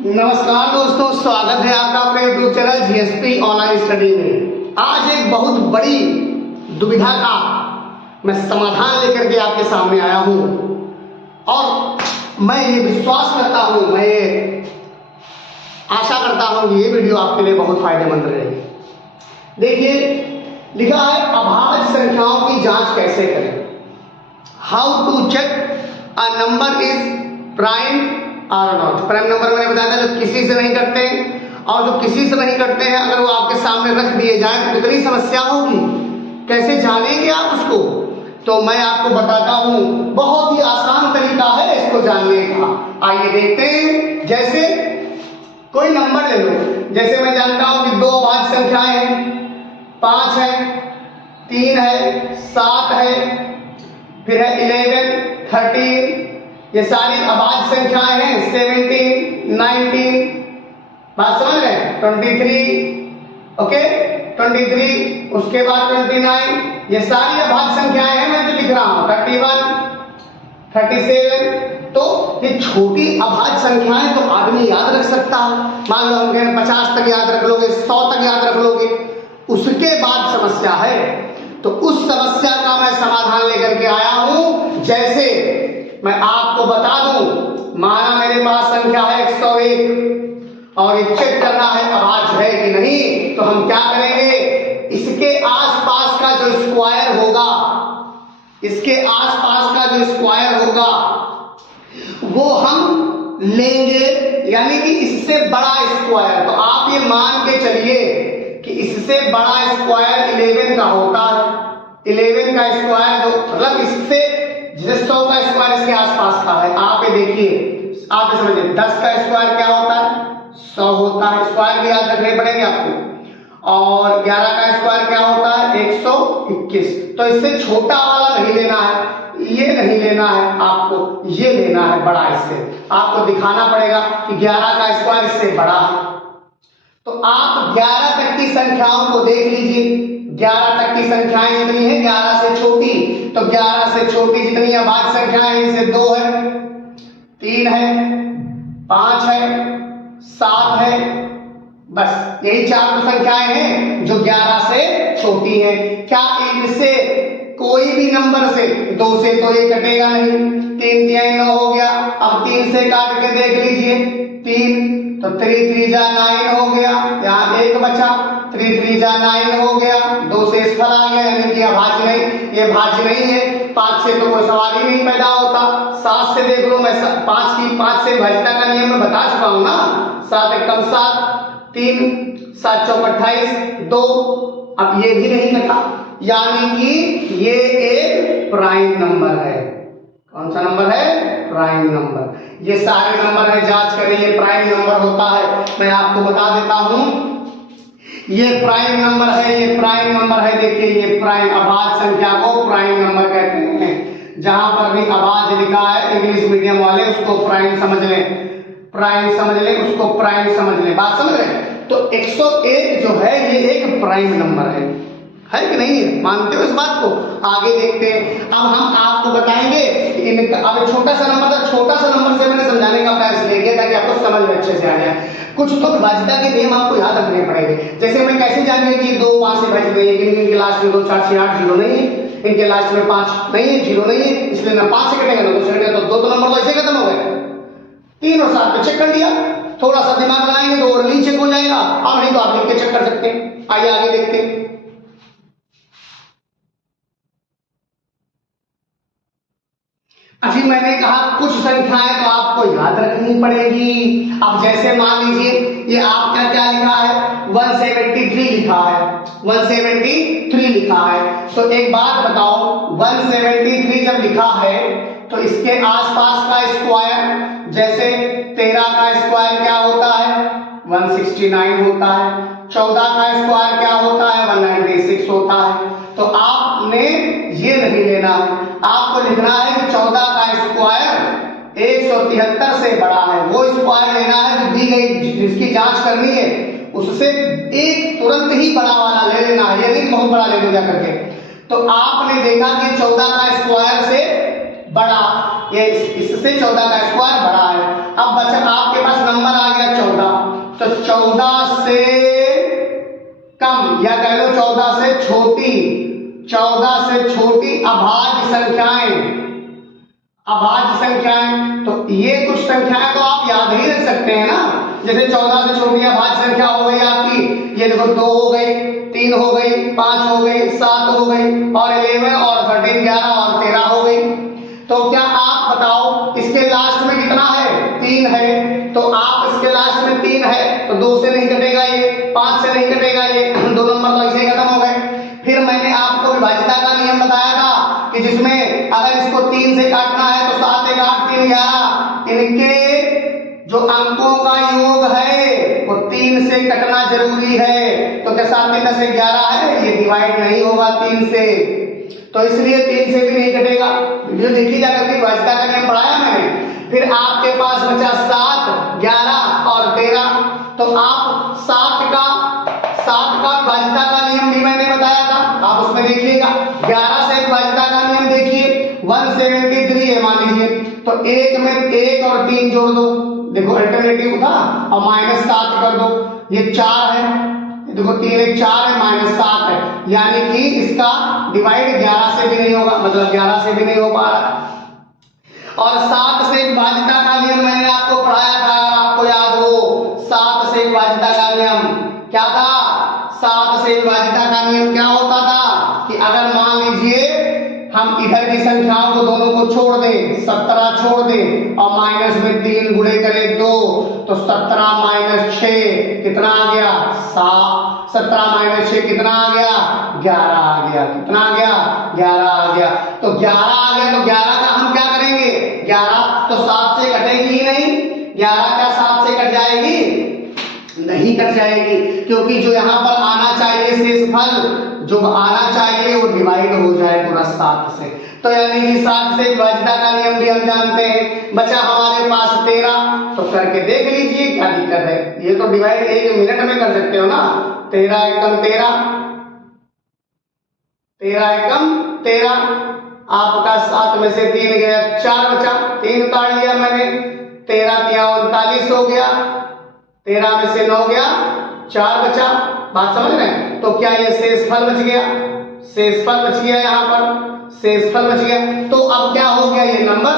नमस्कार दोस्तों, स्वागत है आपका अपने YouTube channel GSP online study में। आज एक बहुत बड़ी दुविधा का मैं समाधान लेकर के आपके सामने आया हूं और मैं ये विश्वास करता हूं, मैं ये आशा करता हूं कि ये वीडियो आपके लिए बहुत फायदेमंद रहेगी। देखिए, लिखा है अभाज्य संख्याओं की जांच कैसे करें। How to check a number is prime और नॉट। प्राइम नंबर मैंने बताया था जो किसी से नहीं करते हैं, और जो किसी से नहीं करते हैं अगर वो आपके सामने रख दिए जाए तो कितनी समस्या होगी, कैसे जानेंगे आप उसको। तो मैं आपको बताता हूं, बहुत ही आसान तरीका है इसको जानने का। आइए देखते हैं। जैसे कोई नंबर ले लो, जैसे मैं जानता हूं कि दो अभाज्य संख्याएं हैं, 5 है, 3 है, 7 है, फिर है 11, 13, ये सारी अभाज्य संख्याएं हैं। 17, 19, बात समझ रहे हैं, 23, ओके 23, उसके बाद 29, ये सारी अभाज्य संख्याएं हैं। मैं जो लिख रहा हूं 31, 37। तो ये छोटी अभाज्य संख्याएं तो आदमी याद रख सकता है। मान लो हम कहें 50 तक याद रख लोगे, 100 तक याद रख लोगे, उसके बाद समस्या है। तो उस समस्या का मैं समाधान लेकर के आया हूं। जैसे मैं आपको बता दूं, माना मेरे पास संख्या है 101 और ये चेक करना है अभाज्य है कि नहीं। तो हम क्या करेंगे, इसके आसपास का जो स्क्वायर होगा, इसके आसपास का जो स्क्वायर होगा वो हम लेंगे, यानी कि इससे बड़ा स्क्वायर। तो आप ये मान के चलिए कि इससे बड़ा स्क्वायर 11 का होता है। 11 का स्क्वायर जो मतलब इससे 100 का स्क्वायर इसके आसपास का है। आप ये देखिए, आप ये समझिए 10 का स्क्वायर क्या होता है, 100 होता है। स्क्वायर भी याद रखने पड़ेंगे आपको। और 11 का स्क्वायर क्या होता है, 121। तो इससे छोटा वाला नहीं लेना है, ये नहीं लेना है आपको, ये लेना है बड़ा। इससे आपको दिखाना पड़ेगा कि 11 का स्क्वायर इससे बड़ा है। तो आप 11 तक की संख्याओं को देख लीजिए। 11 तक की संख्याएं जितनी है 11 से छोटी, तो 11 से छोटी जितनी अभाज्य संख्याएं हैं, इनसे 2 है, 3 है, 5 है, 7 है, बस यही 4 संख्याएं हैं जो 11 से छोटी हैं। क्या इनसे कोई भी नंबर से 2 से तो ये कटेगा नहीं। 3 3 9 हो गया। अब 3 से काट के देख लीजिए, 3 तो 3 3 जा 9 हो गया, यहाँ 1 बचा, 3 3 जा 9 हो गया, 2 से इस फल आ गया, यानी कि अभाज्य नहीं, ये भाज्य नहीं है। 5 से तो कोई सवाल ही नहीं पैदा होता। 7 से देख लो, मैं 5 से भाज्यता का नियम मैं बता चुका हूं ना। 7 एकम 7, 3 7 चौक 28, 2। अब ये भी नहीं कटा, यानी कि ये एक प्राइम नंबर है। कौन सा नंबर है, प्राइम नंबर। ये सारे नंबर है, जांच करें, ये प्राइम नंबर होता है। मैं आपको बता देता हूं, ये प्राइम नंबर है, ये प्राइम नंबर है। देखिए ये प्राइम, अभाज्य संख्या को प्राइम नंबर कहते हैं। जहां पर भी अभाज्य लिखा है, इंग्लिश मीडियम वाले उसको प्राइम समझ लें, प्राइम समझ लें, उसको प्राइम समझ लें। बात समझ रहे हैं। तो 101 जो है ये एक प्राइम नंबर है कि नहीं है, मानते हो इस बात को। आगे देखते हैं। अब हम आपको बताएंगे अब छोटा सा नंबर था, छोटा सा नंबर से मैंने समझाने का प्रयास किया ताकि आपको समझ में अच्छे से आ जाए। कुछ तो भाज्यता के नियम आपको याद रखने पड़ेंगे। जैसे मैं कैसे जानेंगे कि 2 5 से भाज्य नहीं है, इनके लास्ट में 2 4 6 8 0 नहीं है, इनके लास्ट में 5 नहीं है, 0 नहीं है, इसलिए ना 5 से कटेगा ना 2 से कटेगा। तो 2 नंबर तो ऐसे खत्म हो गए। 3 और 7 पे चेक कर दिया, थोड़ा सा दिमाग लगाएंगे तो और चेक हो जाएगा, और नहीं तो आप लिख के चेक कर सकते हैं। आइए आगे देखते हैं। अभी मैंने कहा कुछ संख्याएं तो आपको याद रखनी पड़ेगी। अब जैसे मान लीजिए ये आपका क्या लिखा है, 173 लिखा है, 173 लिखा है। तो एक बात बताओ, 173 जब लिखा है तो इसके आसपास का स्क्वायर, जैसे 13 का स्क्वायर क्या होता है, 169 होता है। 14 का स्क्वायर क्या होता है, 196 होता है। तो आपने ये नहीं लेना है, आपको लिखना है कि 14 का स्क्वायर 173 से बड़ा है। वो स्क्वायर लेना है जो दी गई, जिसकी जांच करनी है उससे एक तुरंत ही बड़ा वाला ले लेना है, ये नहीं बहुत बड़ा ले लो जाकर के। तो आपने देखा कि 14 का स्क्वायर से बड़ा, ये इससे 14 का स्क्वायर बड़ा है। अब बचा आपके पास नंबर आ गया से कम या कह लो 14 से छोटी, 14 से छोटी अभाज्य संख्याएं, अभाज्य संख्याएं। तो ये कुछ संख्याएं तो आप याद ही रख सकते हैं ना, जैसे 14 से छोटी अभाज्य संख्या हो गई आपकी, ये देखो 2 हो गई, 3 हो गई, 5 हो गई, 7 हो गई, और 11 और 13, 11 और 13 हो गई। तो क्या आप बताओ इसके लास्ट में कितना है? 3 है। तो आप इसके लास्ट में 3 है तो 2 से नहीं कटेगा ये, 5 से नहीं कटेगा ये, 2 नंबर तो ऐसे ही खत्म हो गए। फिर मैंने आपको विभाज्यता का नियम बताया था कि जिसमें अगर इसको 3 से काटना है तो 7, 1, 8, 3, 11, इनके जो अंकों का योग है वो 3 से कटना जरूरी है। तो क्या 7 3 10 11 है, ये डिवाइड नहीं होगा 3 से, तो इसलिए 3 से भी नहीं कटेगा। वीडियो देखी जाकर के विभाज्यता का नियम पढ़ाया मैंने। फिर आपके पास बचा 7, 11 और 13, तो आप 7 का विभाज्यता का नियम भी मैंने बताया था, आप उसमें देखिएगा। 11 से विभाज्यता का नियम देखिए, 173 है मान लीजिए, तो 1 में 1 और 3 जोड़ दो, देखो अल्टरनेटिव था, और -7 कर दो, ये 4 है, देखो 3 1 4 है, -7 है, यानी कि इसका डिवाइड 11 से भी नहीं होगा, मतलब 11 से भी नहीं हो पा रहा। और 7 से विभाज्यता का नियम मैंने आपको पढ़ाया था, अगर आपको याद हो, 7 से विभाज्यता का नियम क्या था? 7 से विभाज्यता का नियम क्या होता था कि अगर मान लीजिए हम इधर की संख्याओं को दोनों को छोड़ दें, 17 छोड़ दें और माइनस में 3 गुणे करें 2, तो 17 - 6 कितना आ गया? 7। 17 - 6 कितना आ गया? 11 आ गया। कितना आ गया? 11 आ गया। तो 11 आ गया, तो 11 का हम क्या करेंगे? 11 तो 7 से कटेगी ही नहीं, 11 क्या 7 से कट जाएगी? नहीं कट जाएगी, क्योंकि जो यहाँ पर आना चाहिए शेषफल, जो आना चाहिए वो डिवाइड हो जाए पूरा 7 से। तो यानी कि 7 से विभाज्यता का नियम भी हम जानते हैं। बचा हमारे पास 13, तो करके देख लीजिए क्या दिक्कत है। ये तो डिवाइड 1 मिनट में कर सकते हो ना। 13 एकम 13, 13 एकम 13, आपका 7 में से 3 गया, 4 बचा, 3 उतार लिया मैंने, 13 × 39 हो गया, 13 में से 9 गया, 4 बचा। बात समझ रहे हैं? तो क्या ये शेषफल बच गया? शेषफल बच गया, यहाँ पर शेषफल बच गया। तो अब क्या हो गया? ये नंबर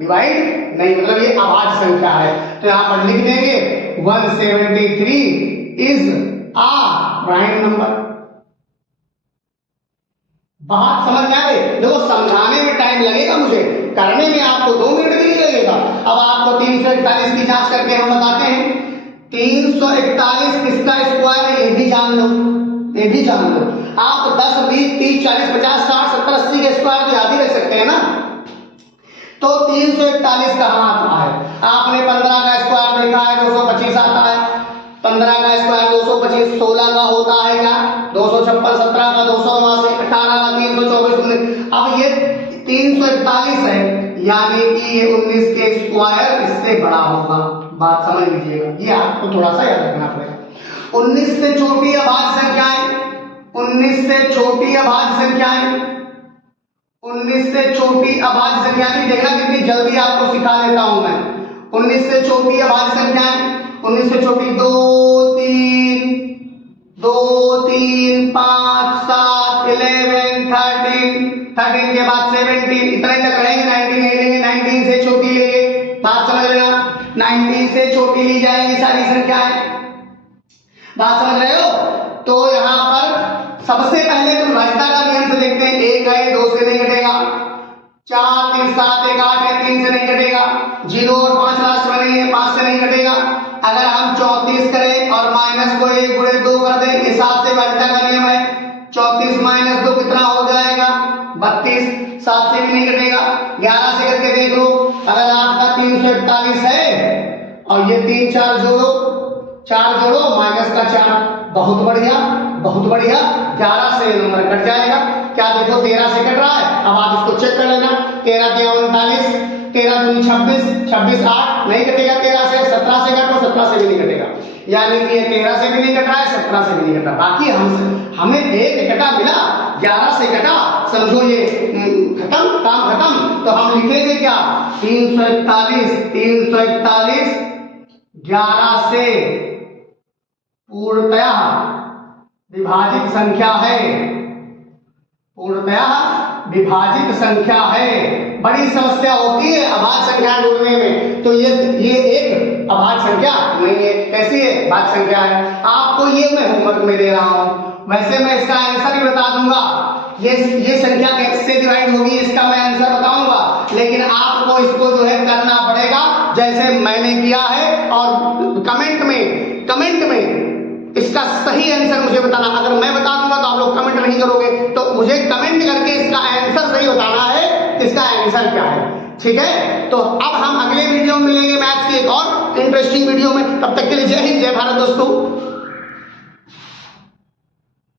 डिवाइड नहीं, मतलब ये अभाज्य संख्या है। तो यहाँ पर लिख देंगे 173 इज अ प्राइम नंबर। बात समझ में आ गई? देखो समझाने में टाइम लगेगा, मुझे करने में आपको 2 मिनट भी नहीं लगेगा। अब आपको 341 की जांच करके हम बताते हैं। 341 किसका स्क्वायर है ये भी जान लो, ये भी जान लो। आप 10 20 30 40 50 60 70 80 के स्क्वायर तो याद ही रख सकते हैं ना। तो 341 कहाँ आता है? आपने 15 का स्क्वायर देखा है, 225 आता है। 15 का स्क्वायर 225, 16 का होता है क्या? 256, 17 का 289, 18 का 324। अब ये 341 है, यानी कि ये 19 के स्क्वायर इससे बड़ा होगा। बात समझ लीजिएगा, ये आपको थोड़ा सा याद रखना पड़ेगा। 19 से छोटी अभाज्य संख्याएं, 19 से छोटी अभाज्य संख्याएं, 19 से छोटी अभाज्य संख्याएं, देखना कितनी जल्दी आपको सिखा देता हूं मैं। 19 से छोटी अभाज्य संख्याएं, 19 से छोटी 2 3 5 7 11 13 के बाद 17, इतना ही तक रहेंगे। 19 नहीं लेंगे, 19 से छोटी लेंगे। बात समझ रहे हो? 19 से छोटी ली जाएगी सारी संख्याएं। बात समझ रहे हो? तो यहाँ पर सबसे पहले तो विभाज्यता का नियम से देखते हैं। 1 है, 2 से नहीं कटेगा, 4 3 7 1 8 है, 3 से नहीं कटेगा, 0 और 5 लास्ट में नहीं है, 5 से नहीं कटेगा। अगर हम 34 करें और माइनस को 1 गुणे 2 कर दें, इस हिसाब से विभाज्यता का नियम है। 34 - 2 कितना हो जाएगा? 32, 7 से भी नहीं कटेगा। 11 से करके देख लो, अगर आपका 341 है और ये 3 4 जोड़ो, 4 जोड़ो माइनस का 4, बहुत बढ़िया बहुत बढ़िया। 11 से नंबर कट जाएगा। क्या देखो 13 से कट रहा है, अब आप इसको चेक कर लेना। 13 × 39, 13 दूनी 26, 26 8 नहीं कटेगा 13 से। 17 से काटो, 17 से भी नहीं कटेगा, यानी कि ये 13 से भी नहीं कट रहा है, 17 से भी नहीं कट रहा। बाकी हमें एक कटा मिला, 11 से कटा, समझो ये खत्म, काम खत्म। तो हम लिखेंगे क्या? 341 11 से पूर्णतया विभाजित संख्या है, पूर्णतया विभाजित संख्या है। बड़ी समस्या होती है अभाज्य संख्या ढूंढने में, तो ये एक अभाज्य संख्या नहीं है। कैसी है? भाज्य संख्या है। आपको ये मैं होमवर्क में दे रहा हूं। वैसे मैं इसका आंसर भी बता दूंगा, ये संख्या कैसे डिवाइड होगी इसका मैं आंसर बताऊंगा, लेकिन आपको इसको जो है करना पड़ेगा जैसे मैंने किया है, और कमेंट में इसका सही आंसर मुझे बताना। अगर मैं बता दूंगा तो आप लोग कमेंट नहीं करोगे, तो मुझे कमेंट करके इसका आंसर सही बताना है, इसका आंसर क्या है। ठीक है, तो अब हम अगले वीडियो में मिलेंगे मैथ्स की एक और इंटरेस्टिंग वीडियो में। तब तक के लिए जय हिंद, जय भारत दोस्तों।